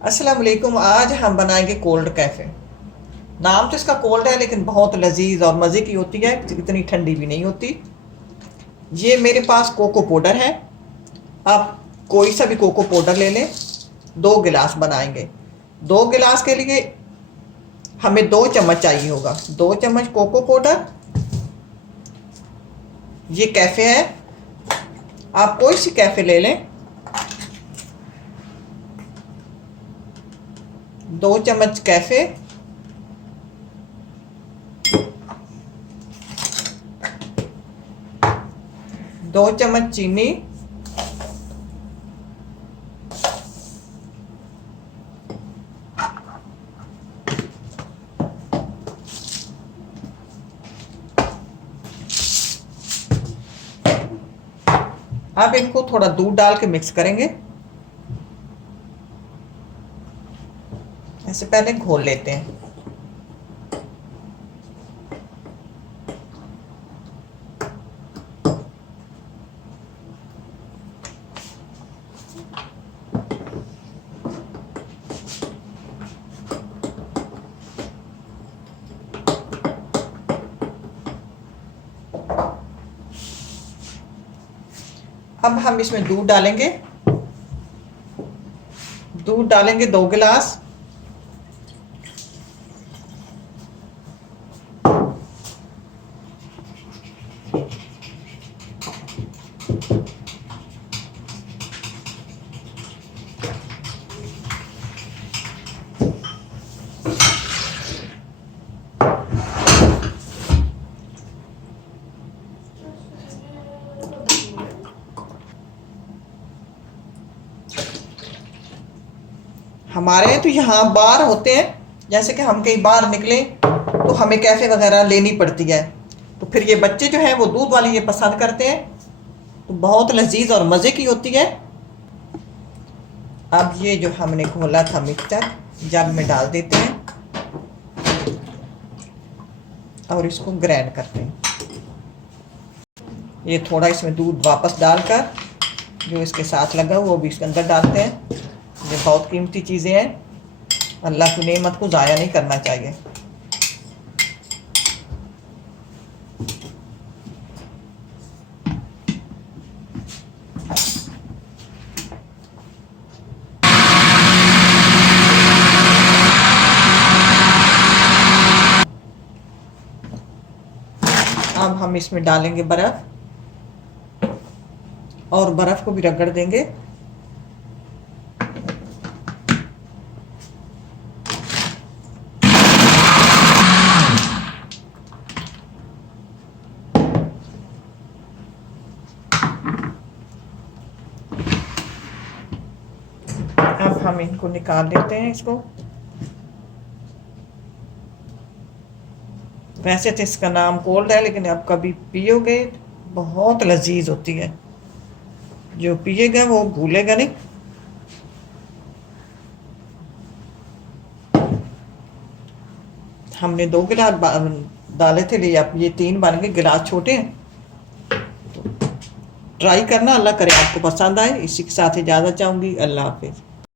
अस्सलाम वालेकुम। आज हम बनाएंगे कोल्ड कैफ़े। नाम तो इसका कोल्ड है लेकिन बहुत लजीज और मज़े की होती है, इतनी ठंडी भी नहीं होती। ये मेरे पास कोको पाउडर है। आप कोई सा भी कोको पाउडर ले लें। 2 गिलास बनाएंगे। 2 गिलास के लिए हमें 2 चम्मच चाहिए होगा। 2 चम्मच कोको पाउडर। ये कैफ़े है, आप कोई सी कैफ़े ले लें। 2 चम्मच कैफ़े, 2 चम्मच चीनी, अब इनको थोड़ा दूध डाल के मिक्स करेंगे। ऐसे पहले घोल लेते हैं। अब हम इसमें दूध डालेंगे। दूध डालेंगे 2 गिलास। हमारे तो यहाँ बार होते हैं, जैसे कि हम कहीं बाहर निकले तो हमें कैफ़े वगैरह लेनी पड़ती है, तो फिर ये बच्चे जो हैं वो दूध वाली ये पसंद करते हैं, तो बहुत लजीज और मज़े की होती है। अब ये जो हमने घोला था मिक्सचर जग में डाल देते हैं और इसको ग्राइंड करते हैं। ये थोड़ा इसमें दूध वापस डालकर जो इसके साथ लगा वो भी इसके अंदर डालते हैं। ये बहुत कीमती चीज़ें हैं, अल्लाह की नेमत को ज़ाया नहीं करना चाहिए। अब हम इसमें डालेंगे बर्फ़ और बर्फ़ को भी रगड़ देंगे। अब हम इनको निकाल लेते हैं इसको। वैसे तो इसका नाम कोल्ड है लेकिन अब कभी पियोगे बहुत लजीज होती है, जो पिएगा वो भूलेगा नहीं। हमने 2 गिलास डाले थे, लिए अब ये 3 बन गए। गिलास छोटे हैं तो ट्राई करना, अल्लाह करे आपको पसंद आए। इसी के साथ इजाज़त चाहूँगी। अल्लाह हाफिज़।